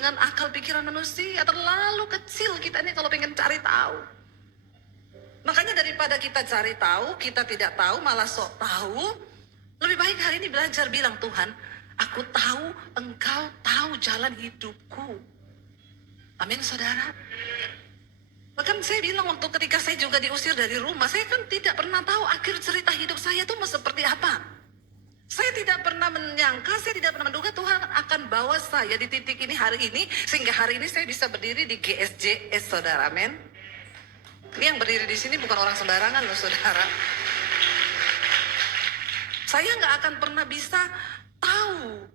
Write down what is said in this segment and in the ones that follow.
dengan akal pikiran manusia. Terlalu kecil kita ini kalau pengen cari tahu. Makanya daripada kita cari tahu, kita tidak tahu, malah sok tahu. Lebih baik hari ini belajar bilang, Tuhan, aku tahu Engkau tahu jalan hidupku. Amin, saudara. Bahkan saya bilang waktu ketika saya juga diusir dari rumah, saya kan tidak pernah tahu akhir cerita hidup saya itu mau seperti apa. Saya tidak pernah menyangka, saya tidak pernah menduga Tuhan akan bawa saya di titik ini hari ini, sehingga hari ini saya bisa berdiri di GSJS, saudara. Amin. Ini yang berdiri di sini bukan orang sembarangan loh, saudara. Saya nggak akan pernah bisa tahu.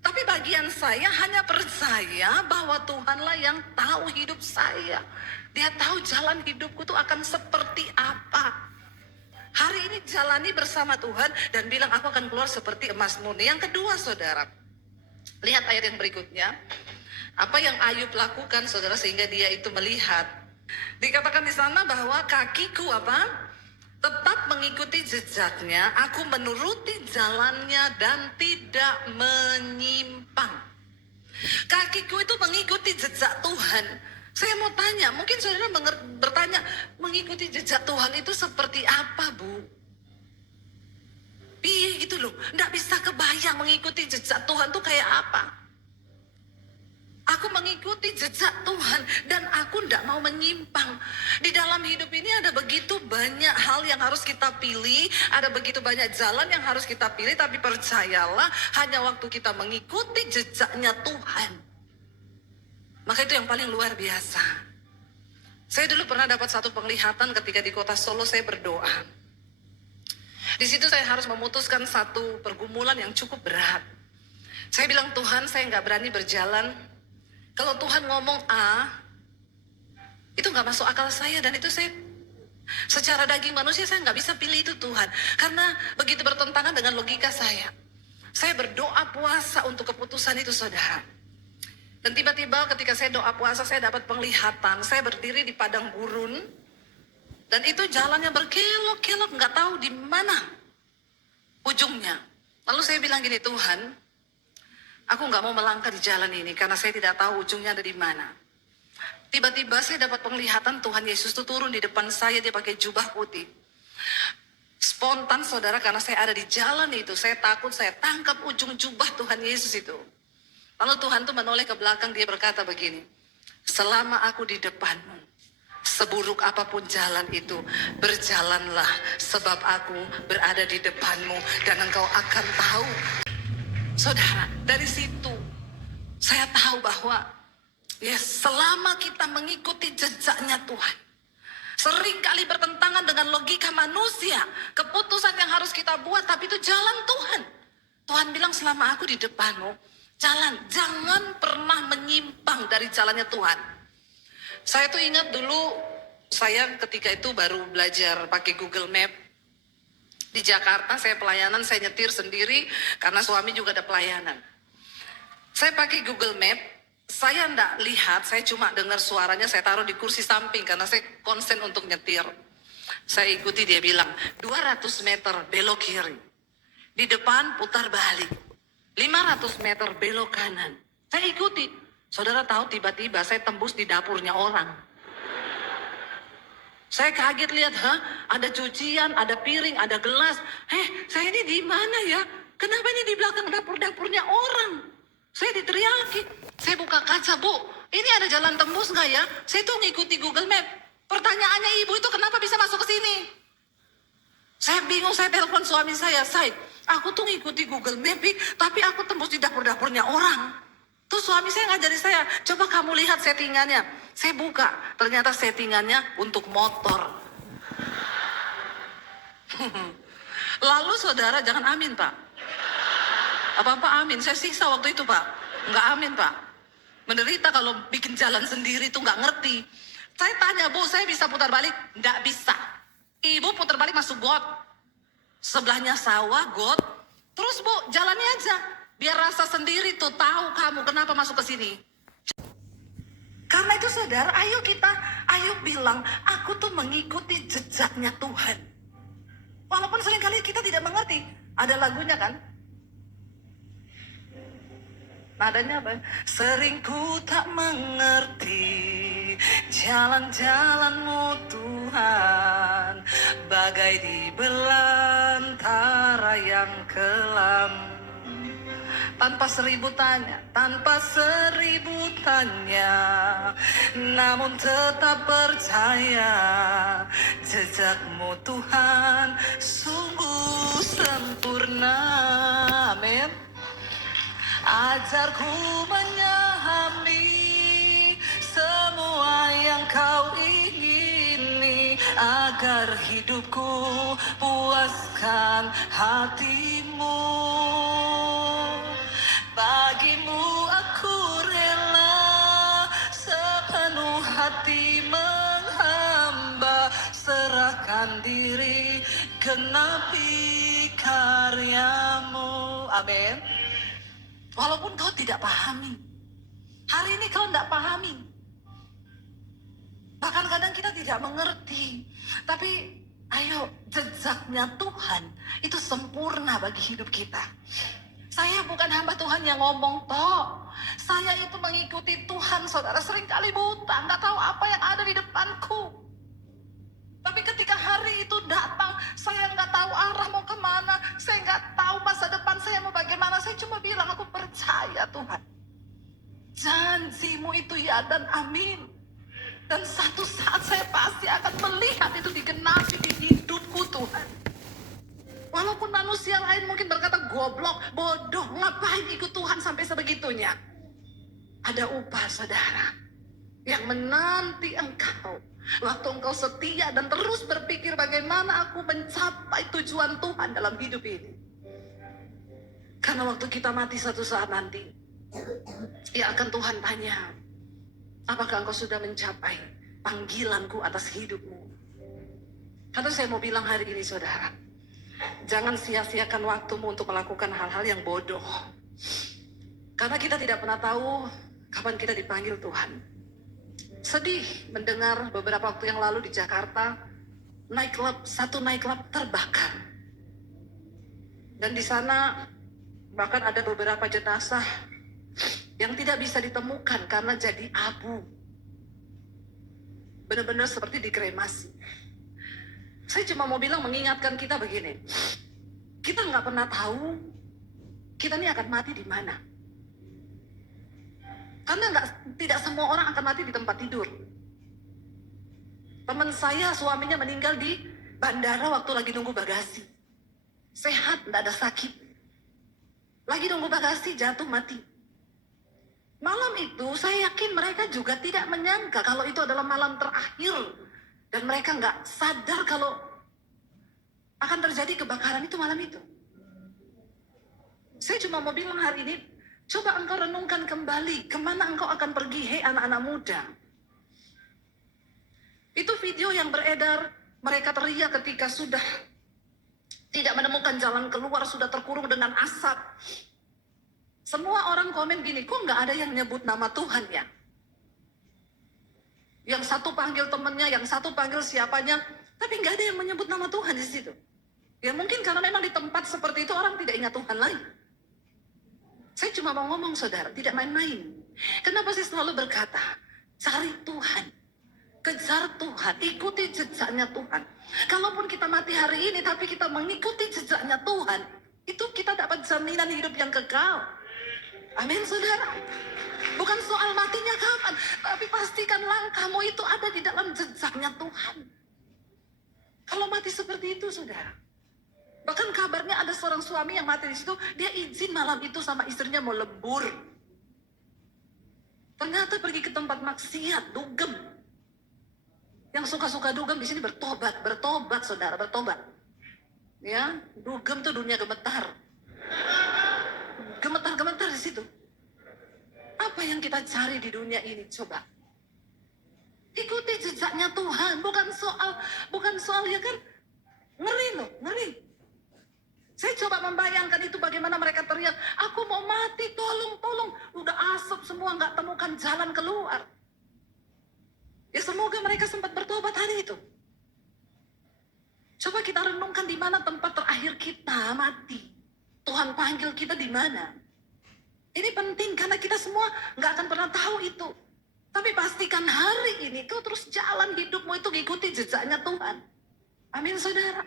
Tapi bagian saya hanya percaya bahwa Tuhanlah yang tahu hidup saya. Dia tahu jalan hidupku tuh akan seperti apa. Hari ini jalani bersama Tuhan dan bilang aku akan keluar seperti emas murni. Yang kedua, saudara, lihat ayat yang berikutnya. Apa yang Ayub lakukan, saudara, sehingga dia itu melihat. Dikatakan di sana bahwa kakiku apa? Tetap mengikuti jejaknya, aku menuruti jalannya dan tidak menyimpang. Kakiku itu mengikuti jejak Tuhan. Saya mau tanya, mungkin saudara bertanya, mengikuti jejak Tuhan itu seperti apa, Bu? Piye gitu loh, nggak bisa kebayang mengikuti jejak Tuhan tuh kayak apa. Aku mengikuti jejak Tuhan dan aku tidak mau menyimpang. Di dalam hidup ini ada begitu banyak hal yang harus kita pilih, ada begitu banyak jalan yang harus kita pilih, tapi percayalah hanya waktu kita mengikuti jejaknya Tuhan, maka itu yang paling luar biasa. Saya dulu pernah dapat satu penglihatan ketika di kota Solo saya berdoa. Di situ saya harus memutuskan satu pergumulan yang cukup berat. Saya bilang, Tuhan, saya nggak berani berjalan. Kalau Tuhan ngomong A, itu nggak masuk akal saya, dan itu saya secara daging manusia saya nggak bisa pilih itu Tuhan, karena begitu bertentangan dengan logika saya. Saya berdoa puasa untuk keputusan itu, saudara. Dan tiba-tiba ketika saya doa puasa, saya dapat penglihatan. Saya berdiri di padang gurun, dan itu jalannya berkelok-kelok, nggak tahu di mana ujungnya. Lalu saya bilang gini, Tuhan, aku nggak mau melangkah di jalan ini karena saya tidak tahu ujungnya ada di mana. Tiba-tiba saya dapat penglihatan Tuhan Yesus itu turun di depan saya, dia pakai jubah putih. Spontan, saudara, karena saya ada di jalan itu, saya takut, saya tangkap ujung jubah Tuhan Yesus itu. Lalu Tuhan tuh menoleh ke belakang, dia berkata begini, selama aku di depanmu, seburuk apapun jalan itu, berjalanlah, sebab aku berada di depanmu dan engkau akan tahu. Saudara, dari situ saya tahu bahwa selama kita mengikuti jejaknya Tuhan, seringkali bertentangan dengan logika manusia, keputusan yang harus kita buat, tapi itu jalan Tuhan. Tuhan bilang, selama aku di depanmu, jangan pernah menyimpang dari jalannya Tuhan. Saya tuh ingat dulu, saya ketika itu baru belajar pakai Google Map. Di Jakarta saya pelayanan, saya nyetir sendiri karena suami juga ada pelayanan. Saya pakai Google Map, saya enggak lihat, saya cuma dengar suaranya, saya taruh di kursi samping karena saya konsen untuk nyetir. Saya ikuti, dia bilang 200 meter belok kiri, di depan putar balik, 500 meter belok kanan. Saya ikuti, saudara tahu tiba-tiba saya tembus di dapurnya orang. Saya kaget lihat, ada cucian, ada piring, ada gelas. Saya ini di mana ya? Kenapa ini di belakang dapur-dapurnya orang? Saya diteriaki. Saya buka kaca, Bu, ini ada jalan tembus nggak ya? Saya tuh ngikuti Google Map. Pertanyaannya ibu itu kenapa bisa masuk ke sini? Saya bingung, saya telepon suami saya, aku tuh ngikuti Google Map, tapi aku tembus di dapur-dapurnya orang. Terus suami saya ngajari saya, coba kamu lihat settingannya. Saya buka, ternyata settingannya untuk motor. Lalu saudara, jangan amin Pak. Apa-apa amin, saya siksa waktu itu Pak. Nggak amin Pak. Menderita kalau bikin jalan sendiri itu nggak ngerti. Saya tanya, Bu, saya bisa putar balik? Nggak bisa. Ibu putar balik masuk got. Sebelahnya sawah, got. Terus Bu, jalannya aja. Biar rasa sendiri tuh, tahu kamu kenapa masuk ke sini. Karena itu saudara, ayo bilang, aku tuh mengikuti jejaknya Tuhan. Walaupun seringkali kita tidak mengerti. Ada lagunya kan? Nadanya apa? Sering ku tak mengerti jalan-jalan-Mu Tuhan, bagai di belantara yang kelam. Tanpa seribu tanya, namun tetap percaya jejak-Mu Tuhan sungguh sempurna. Amin. Ajarku memahami semua yang Kau ingini, agar hidupku puaskan hati-Mu. Bagi-Mu aku rela sepenuh hati menghamba, serahkan diri, genapi karya-Mu. Amin. Walaupun kau tidak pahami, hari ini kau tidak pahami, bahkan kadang kita tidak mengerti, tapi ayo, jejaknya Tuhan itu sempurna bagi hidup kita. Saya bukan hamba Tuhan yang ngomong toh, saya itu mengikuti Tuhan. Saudara, seringkali buta, nggak tahu apa yang ada di depanku. Tapi ketika hari itu datang, saya nggak tahu arah mau kemana, saya nggak tahu masa depan saya mau bagaimana. Saya cuma bilang, aku percaya Tuhan, janji-Mu itu ya dan amin. Dan satu saat saya pasti akan melihat itu digenapi di hidupku Tuhan. Walaupun manusia lain mungkin berkata goblok, bodoh, ngapain ikut Tuhan sampai sebegitunya. Ada upah saudara yang menanti engkau. Waktu engkau setia dan terus berpikir bagaimana aku mencapai tujuan Tuhan dalam hidup ini. Karena waktu kita mati satu saat nanti, ya akan Tuhan tanya, apakah engkau sudah mencapai panggilanku atas hidupmu? Karena saya mau bilang hari ini saudara, jangan sia-siakan waktumu untuk melakukan hal-hal yang bodoh. Karena kita tidak pernah tahu kapan kita dipanggil Tuhan. Sedih mendengar beberapa waktu yang lalu di Jakarta, satu nightclub terbakar. Dan di sana bahkan ada beberapa jenazah yang tidak bisa ditemukan karena jadi abu. Benar-benar seperti dikremasi. Saya cuma mau bilang, mengingatkan kita begini. Kita nggak pernah tahu kita ini akan mati di mana. Karena tidak semua orang akan mati di tempat tidur. Teman saya suaminya meninggal di bandara waktu lagi nunggu bagasi. Sehat, tidak ada sakit. Lagi nunggu bagasi, jatuh mati. Malam itu saya yakin mereka juga tidak menyangka kalau itu adalah malam terakhir. Dan mereka nggak sadar kalau akan terjadi kebakaran itu malam itu. Saya cuma mau bilang hari ini, coba engkau renungkan kembali, kemana engkau akan pergi, hei anak-anak muda. Itu video yang beredar, mereka teriak ketika sudah tidak menemukan jalan keluar, sudah terkurung dengan asap. Semua orang komen gini, kok nggak ada yang nyebut nama Tuhan ya? Yang satu panggil temannya, yang satu panggil siapanya, tapi nggak ada yang menyebut nama Tuhan di situ. Ya mungkin karena memang di tempat seperti itu orang tidak ingat Tuhan lain. Saya cuma mau ngomong saudara, tidak main-main. Kenapa saya selalu berkata, cari Tuhan, kejar Tuhan, ikuti jejaknya Tuhan. Kalaupun kita mati hari ini, tapi kita mengikuti jejaknya Tuhan, itu kita dapat jaminan hidup yang kekal. Amin saudara. Bukan soal matinya kapan, tapi pastikan langkahmu itu ada di dalam jejaknya Tuhan. Kalau mati seperti itu saudara, bahkan kabarnya ada seorang suami yang mati di situ, dia izin malam itu sama istrinya mau lebur. Ternyata pergi ke tempat maksiat, dugem. Yang suka-suka dugem di sini bertobat saudara, bertobat. Ya, dugem tuh dunia gemetar. Gemetar-gemetar di situ. Apa yang kita cari di dunia ini coba? Ikuti jejaknya Tuhan, bukan soal ya kan? Ngeri loh, ngeri. Saya coba membayangkan itu bagaimana mereka teriak, aku mau mati, tolong. Udah asap semua, nggak temukan jalan keluar. Ya semoga mereka sempat bertobat hari itu. Coba kita renungkan di mana tempat terakhir kita mati. Tuhan panggil kita di mana. Ini penting karena kita semua nggak akan pernah tahu itu. Tapi pastikan hari ini kau terus jalan hidupmu itu ngikuti jejaknya Tuhan. Amin saudara.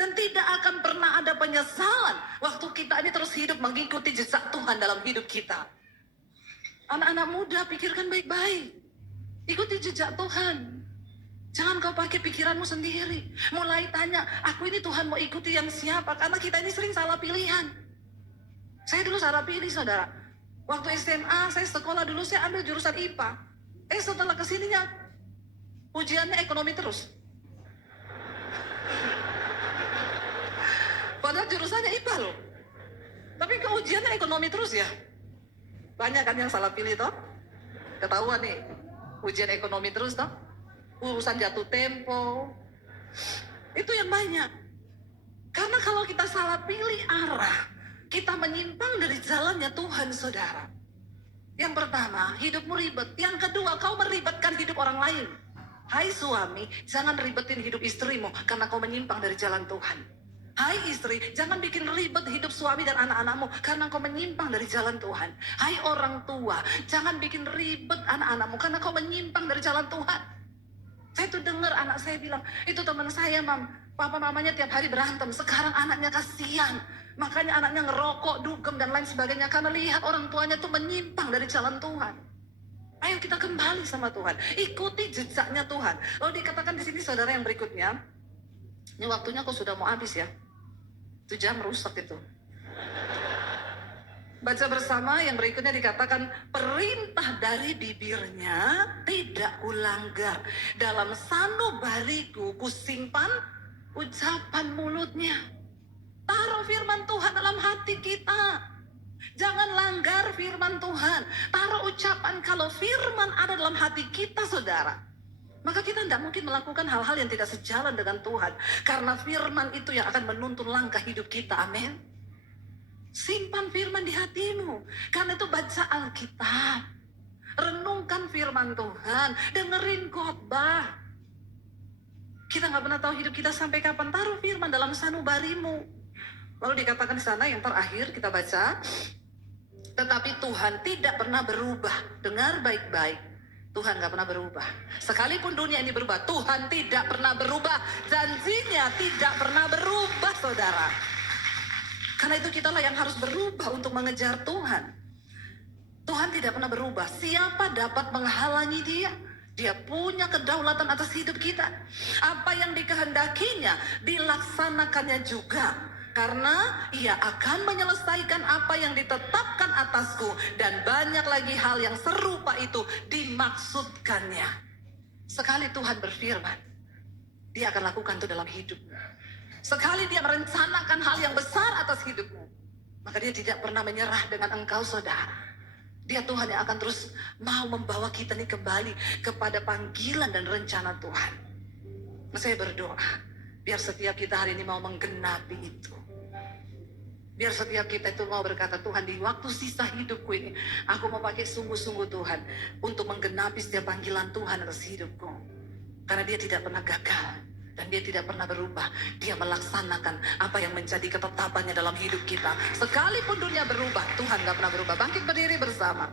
Dan tidak akan pernah ada penyesalan waktu kita ini terus hidup mengikuti jejak Tuhan dalam hidup kita. Anak-anak muda pikirkan baik-baik. Ikuti jejak Tuhan. Jangan kau pakai pikiranmu sendiri. Mulai tanya, aku ini Tuhan mau ikuti yang siapa? Karena kita ini sering salah pilihan. Saya dulu salah pilih saudara. Waktu SMA saya sekolah dulu saya ambil jurusan IPA. Setelah kesininya ujiannya ekonomi terus. Padahal jurusannya IPA loh. Tapi ke ujiannya ekonomi terus ya. Banyak kan yang salah pilih toh. Ketahuan nih. Ujian ekonomi terus toh. Urusan jatuh tempo. Itu yang banyak. Karena kalau kita salah pilih arah, kita menyimpang dari jalannya Tuhan saudara. Yang pertama, hidupmu ribet. Yang kedua, kau meribetkan hidup orang lain. Hai suami, jangan ribetin hidup istrimu karena kau menyimpang dari jalan Tuhan. Hai istri, jangan bikin ribet hidup suami dan anak-anakmu karena kau menyimpang dari jalan Tuhan. Hai orang tua, jangan bikin ribet anak-anakmu karena kau menyimpang dari jalan Tuhan. Saya tuh dengar anak saya bilang, itu teman saya mam, papa mamanya tiap hari berantem, sekarang anaknya kasihan. Makanya anaknya ngerokok, dugem dan lain sebagainya karena lihat orang tuanya tuh menyimpang dari jalan Tuhan. Ayo kita kembali sama Tuhan, ikuti jejaknya Tuhan. Lalu dikatakan di sini saudara yang berikutnya, ini waktunya kok sudah mau habis ya. 1 jam rusak itu. Baca bersama yang berikutnya dikatakan, perintah dari bibirnya tidak kulanggar. Dalam sanubariku kusimpan ucapan mulutnya. Taruh firman Tuhan dalam hati kita. Jangan langgar firman Tuhan. Taruh ucapan kalau firman ada dalam hati kita saudara. Maka kita tidak mungkin melakukan hal-hal yang tidak sejalan dengan Tuhan. Karena firman itu yang akan menuntun langkah hidup kita. Amin. Simpan firman di hatimu. Karena itu baca Alkitab. Renungkan firman Tuhan. Dengerin khotbah. Kita nggak pernah tahu hidup kita sampai kapan. Taruh firman dalam sanubarimu. Lalu dikatakan di sana yang terakhir kita baca. Tetapi Tuhan tidak pernah berubah. Dengar baik-baik. Tuhan gak pernah berubah. Sekalipun dunia ini berubah, Tuhan tidak pernah berubah. Janjinya tidak pernah berubah, saudara. Karena itu kitalah yang harus berubah untuk mengejar Tuhan. Tuhan tidak pernah berubah. Siapa dapat menghalangi dia? Dia punya kedaulatan atas hidup kita. Apa yang dikehendakinya, dilaksanakannya juga. Karena ia akan menyelesaikan apa yang ditetapkan atasku. Dan banyak lagi hal yang serupa itu dimaksudkannya. Sekali Tuhan berfirman, dia akan lakukan itu dalam hidupmu. Sekali dia merencanakan hal yang besar atas hidupmu, maka dia tidak pernah menyerah dengan engkau saudara. Dia Tuhan yang akan terus mau membawa kita ini kembali kepada panggilan dan rencana Tuhan. Saya berdoa, biar setiap kita hari ini mau menggenapi itu. Biar setiap kita itu mau berkata, Tuhan di waktu sisa hidupku ini, aku mau pakai sungguh-sungguh Tuhan untuk menggenapi setiap panggilan Tuhan atas hidupku. Karena dia tidak pernah gagal dan dia tidak pernah berubah. Dia melaksanakan apa yang menjadi ketetapannya dalam hidup kita. Sekalipun dunia berubah, Tuhan gak pernah berubah. Bangkit berdiri bersama.